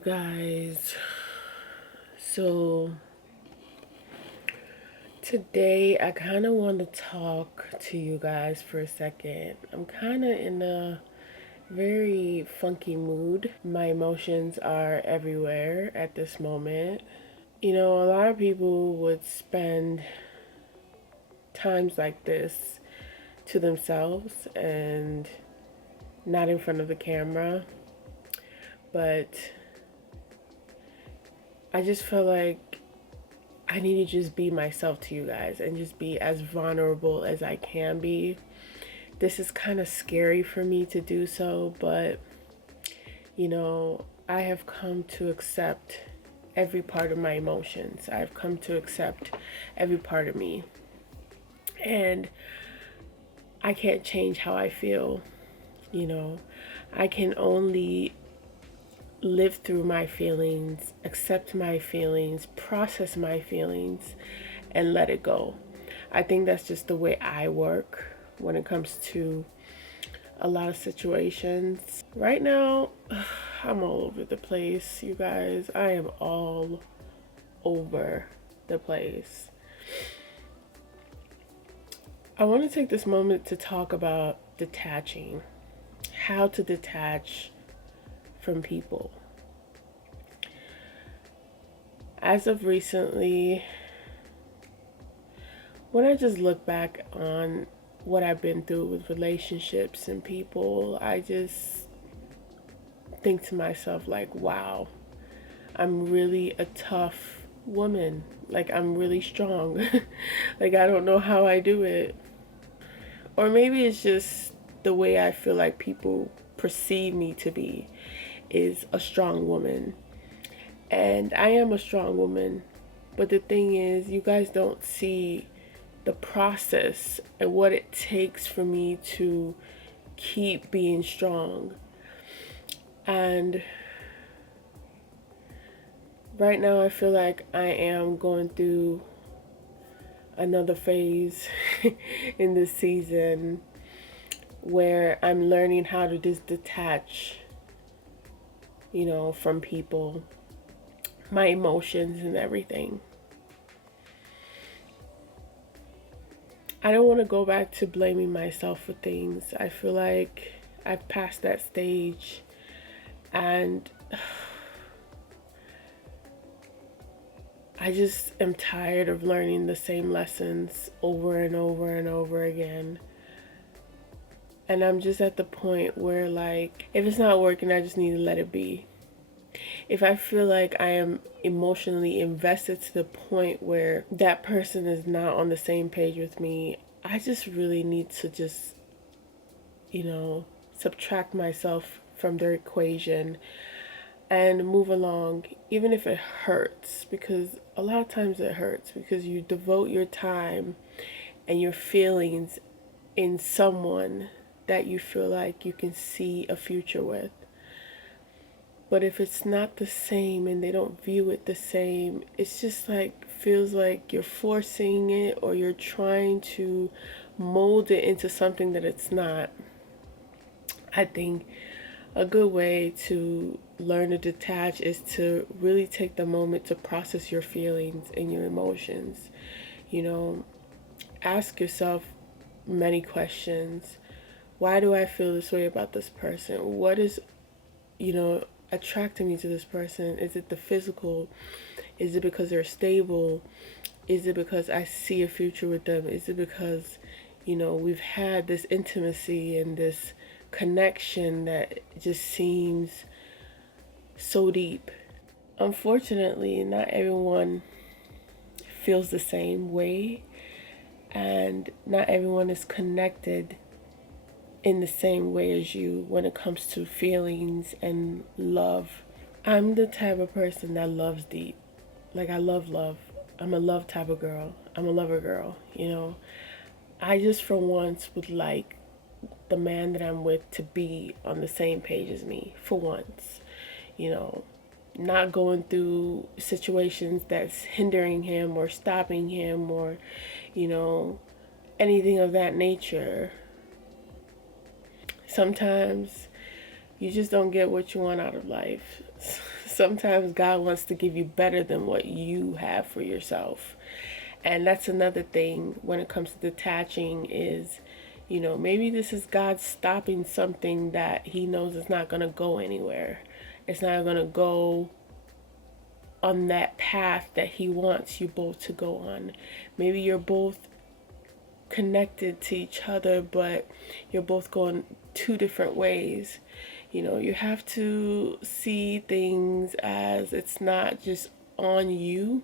you guys. So today I kind of want to talk to you guys for a second. I'm kind of in a very funky mood. My emotions are everywhere at this moment. A lot of people would spend times like this to themselves and not in front of the camera, but I just feel like I need to just be myself to you guys and just be as vulnerable as I can be. This is kind of scary for me to do so, but I have come to accept every part of my emotions. I've come to accept every part of me. And I can't change how I feel. I can only live through my feelings, accept my feelings, process my feelings, and let it go. I think that's just the way I work when it comes to a lot of situations. Right now, I'm all over the place, you guys. I am all over the place. I want to take this moment to talk about detaching, how to detach from people. As of recently, when I just look back on what I've been through with relationships and people, I just think to myself, like, wow, I'm really a tough woman. Like, I'm really strong. Like, I don't know how I do it. Or maybe it's just the way I feel like people perceive me to be is a strong woman. And I am a strong woman. But the thing is, you guys don't see the process and what it takes for me to keep being strong. And right now, I feel like I am going through another phase in this season where I'm learning how to just detach, from people, my emotions and everything. I don't want to go back to blaming myself for things. I feel like I've passed that stage, and I just am tired of learning the same lessons over and over and over again. And I'm just at the point where, like, if it's not working, I just need to let it be. If I feel like I am emotionally invested to the point where that person is not on the same page with me, I just really need to just, subtract myself from their equation and move along, even if it hurts, because a lot of times it hurts because you devote your time and your feelings in someone that you feel like you can see a future with. But if it's not the same and they don't view it the same, it's just like feels like you're forcing it or you're trying to mold it into something that it's not. I think a good way to learn to detach is to really take the moment to process your feelings and your emotions. Ask yourself many questions. Why do I feel this way about this person? What is, attracting me to this person? Is it the physical? Is it because they're stable? Is it because I see a future with them? Is it because, we've had this intimacy and this connection that just seems so deep? Unfortunately, not everyone feels the same way, and not everyone is connected in the same way as you when it comes to feelings and love. I'm the type of person that loves deep. Like, I love love. I'm a love type of girl. I'm a lover girl. I just for once would like the man that I'm with to be on the same page as me for once. You know, not going through situations that's hindering him or stopping him or, anything of that nature. Sometimes you just don't get what you want out of life. sometimes God wants to give you better than what you have for yourself. And that's another thing when it comes to detaching is, maybe this is God stopping something that he knows is not going to go anywhere. It's not going to go on that path that he wants you both to go on. Maybe you're both connected to each other, but you're both going two different ways. You have to see things as it's not just on you.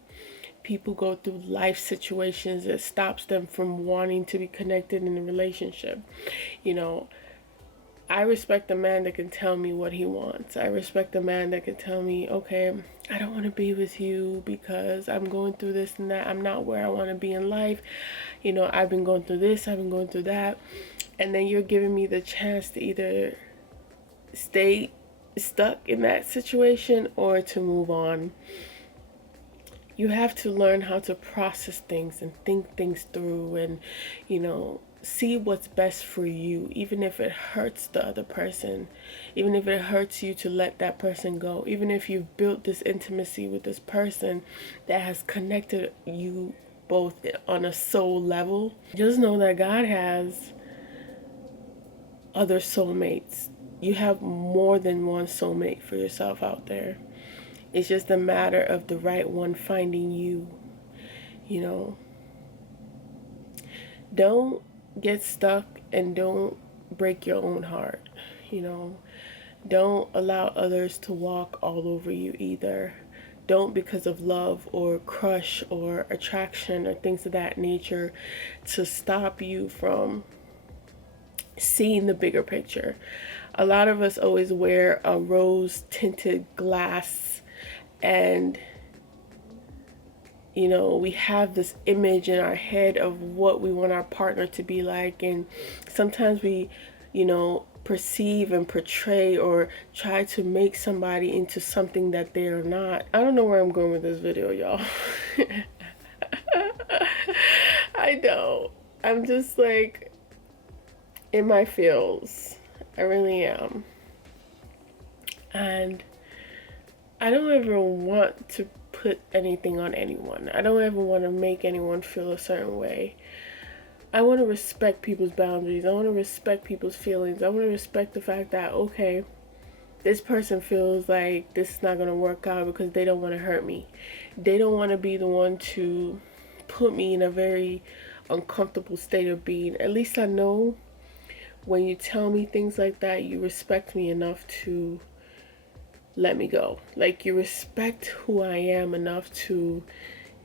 People go through life situations that stops them from wanting to be connected in a relationship. I respect a man that can tell me what he wants. I respect a man that can tell me, okay, I don't want to be with you because I'm going through this and that. I'm not where I want to be in life. I've been going through this, I've been going through that. And then you're giving me the chance to either stay stuck in that situation or to move on. You have to learn how to process things and think things through and, see what's best for you, even if it hurts the other person, even if it hurts you to let that person go, even if you've built this intimacy with this person that has connected you both on a soul level. Just know that God has other soulmates. You have more than one soulmate for yourself out there. It's just a matter of the right one finding you. Don't get stuck and don't break your own heart. Don't allow others to walk all over you either. Don't, because of love or crush or attraction or things of that nature, to stop you from seeing the bigger picture. A lot of us always wear a rose tinted glass, and we have this image in our head of what we want our partner to be like, and sometimes we perceive and portray or try to make somebody into something that they are not. I don't know where I'm going with this video, y'all. I don't. I'm just like in my feels. I really am. And I don't ever want to put anything on anyone. I don't ever want to make anyone feel a certain way. I want to respect people's boundaries. I want to respect people's feelings. I want to respect the fact that, okay, this person feels like this is not going to work out because they don't want to hurt me. They don't want to be the one to put me in a very uncomfortable state of being. At least I know when you tell me things like that, you respect me enough to let me go. Like, you respect who I am enough to,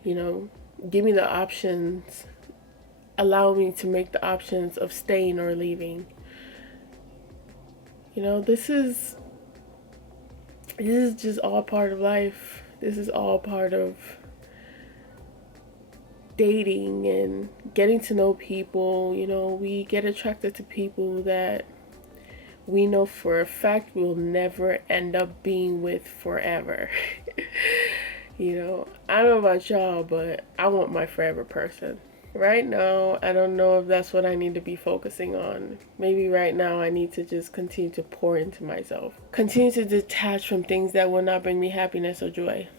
give me the options, allow me to make the options of staying or leaving. This is just all part of life. This is all part of dating and getting to know people. We get attracted to people that we know for a fact we'll never end up being with forever. I don't know about y'all, but I want my forever person. Right now, I don't know if that's what I need to be focusing on. Maybe right now I need to just continue to pour into myself. Continue to detach from things that will not bring me happiness or joy.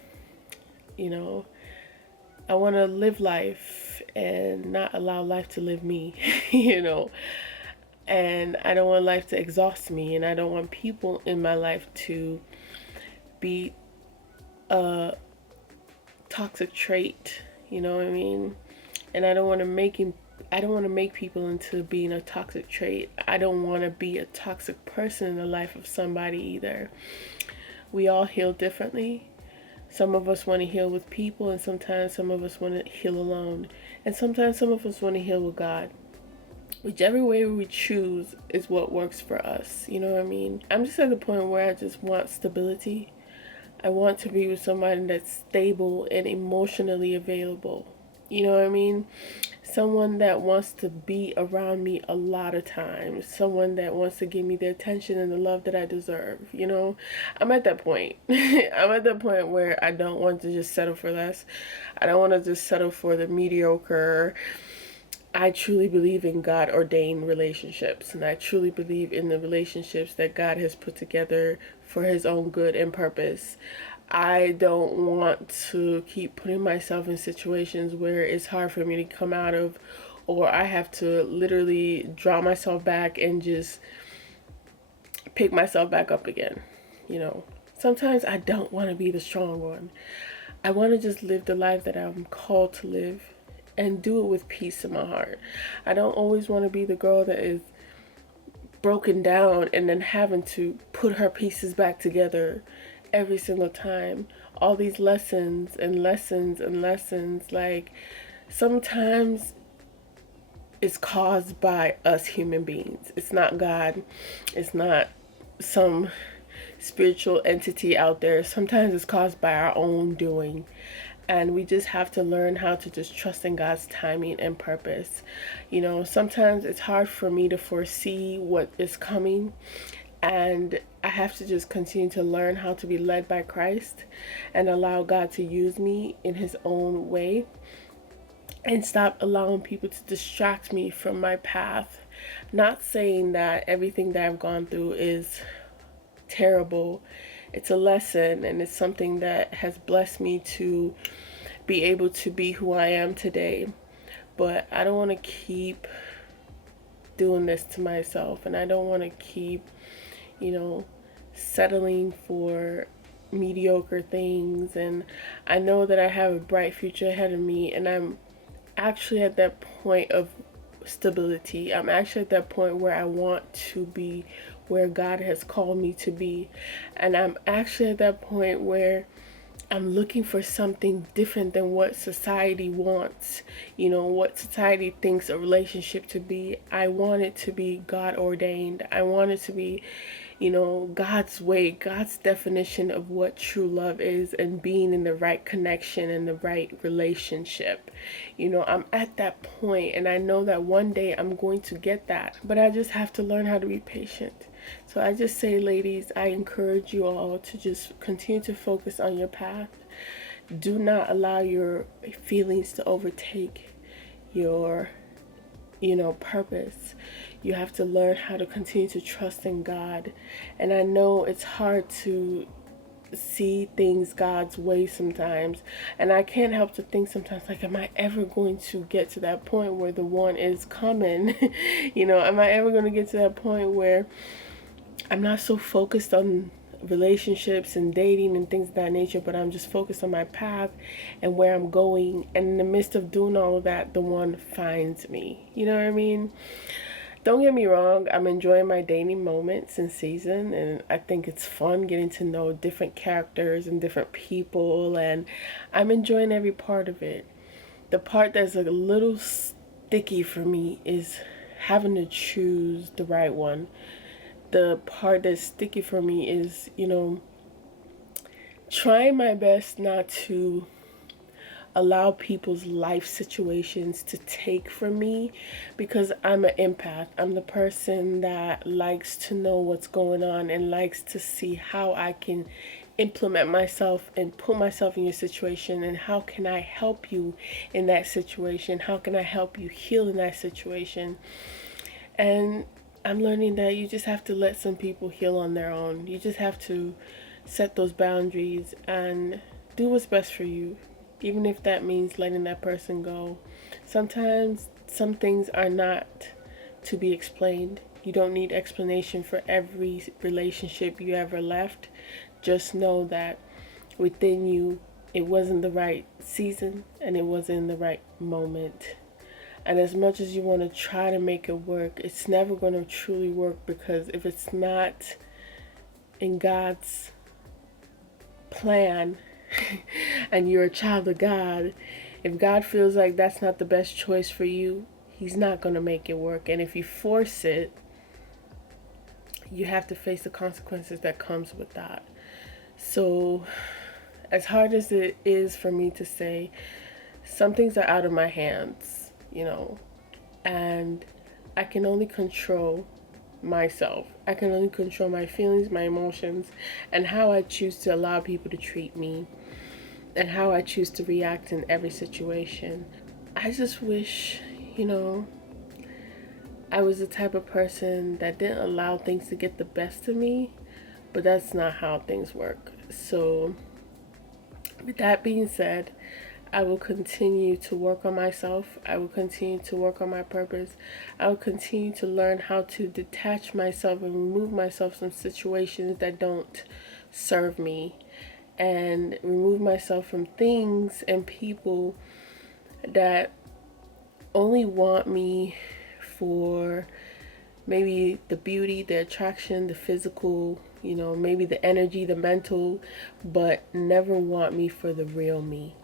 I want to live life and not allow life to live me, And I don't want life to exhaust me, and I don't want people in my life to be a toxic trait, you know what I mean? And I don't want to make people into being a toxic trait. I don't want to be a toxic person in the life of somebody either. We all heal differently. Some of us want to heal with people, and sometimes some of us want to heal alone. And sometimes some of us want to heal with God. Whichever way we choose is what works for us. You know what I mean? I'm just at the point where I just want stability. I want to be with somebody that's stable and emotionally available. You know what I mean? Someone that wants to be around me a lot of times. Someone that wants to give me the attention and the love that I deserve. I'm at that point. I'm at that point where I don't want to just settle for less. I don't want to just settle for the mediocre. I truly believe in God ordained relationships, and I truly believe in the relationships that God has put together for his own good and purpose. I don't want to keep putting myself in situations where it's hard for me to come out of, or I have to literally draw myself back and just pick myself back up again. You know, sometimes I don't want to be the strong one. I want to just live the life that I'm called to live and do it with peace in my heart. I don't always want to be the girl that is broken down and then having to put her pieces back together every single time. All these lessons and lessons and lessons. Like, sometimes it's caused by us human beings. It's not God. It's not some spiritual entity out there. Sometimes it's caused by our own doing. And we just have to learn how to just trust in God's timing and purpose. You know, sometimes it's hard for me to foresee what is coming, and I have to just continue to learn how to be led by Christ and allow God to use me in His own way, and stop allowing people to distract me from my path. Not saying that everything that I've gone through is terrible. It's a lesson, and it's something that has blessed me to be able to be who I am today. But I don't want to keep doing this to myself, and I don't want to keep, you know, settling for mediocre things. And I know that I have a bright future ahead of me, and I'm actually at that point of stability. I'm actually at that point where I want to be where God has called me to be. And I'm actually at that point where I'm looking for something different than what society wants, you know, what society thinks a relationship to be. I want it to be God ordained. I want it to be, you know, God's way, God's definition of what true love is, and being in the right connection and the right relationship. You know, I'm at that point, and I know that one day I'm going to get that, but I just have to learn how to be patient. So I just say, ladies, I encourage you all to just continue to focus on your path. Do not allow your feelings to overtake your, you know, purpose. You have to learn how to continue to trust in God. And I know it's hard to see things God's way sometimes. And I can't help to think sometimes, like, am I ever going to get to that point where the one is coming? You know, am I ever going to get to that point where I'm not so focused on relationships and dating and things of that nature, but I'm just focused on my path and where I'm going. And in the midst of doing all of that, the one finds me. You know what I mean? Don't get me wrong, I'm enjoying my dating moments in season, and I think it's fun getting to know different characters and different people, and I'm enjoying every part of it. The part that's a little sticky for me is having to choose the right one. The part that's sticky for me is, you know, trying my best not to allow people's life situations to take from me, because I'm an empath. I'm the person that likes to know what's going on and likes to see how I can implement myself and put myself in your situation, and how can I help you in that situation? How can I help you heal in that situation? And I'm learning that you just have to let some people heal on their own. You just have to set those boundaries and do what's best for you, even if that means letting that person go. Sometimes some things are not to be explained. You don't need explanation for every relationship you ever left. Just know that within you, it wasn't the right season and it wasn't the right moment. And as much as you want to try to make it work, it's never going to truly work, because if it's not in God's plan and you're a child of God, if God feels like that's not the best choice for you, He's not going to make it work. And if you force it, you have to face the consequences that comes with that. So, as hard as it is for me to say, some things are out of my hands, you know, and I can only control myself. I can only control my feelings, my emotions, and how I choose to allow people to treat me, and how I choose to react in every situation. I just wish, you know, I was the type of person that didn't allow things to get the best of me, but that's not how things work. So With that being said, I will continue to work on myself. I will continue to work on my purpose. I will continue to learn how to detach myself and remove myself from situations that don't serve me, and remove myself from things and people that only want me for maybe the beauty, the attraction, the physical, maybe the energy, the mental, but never want me for the real me.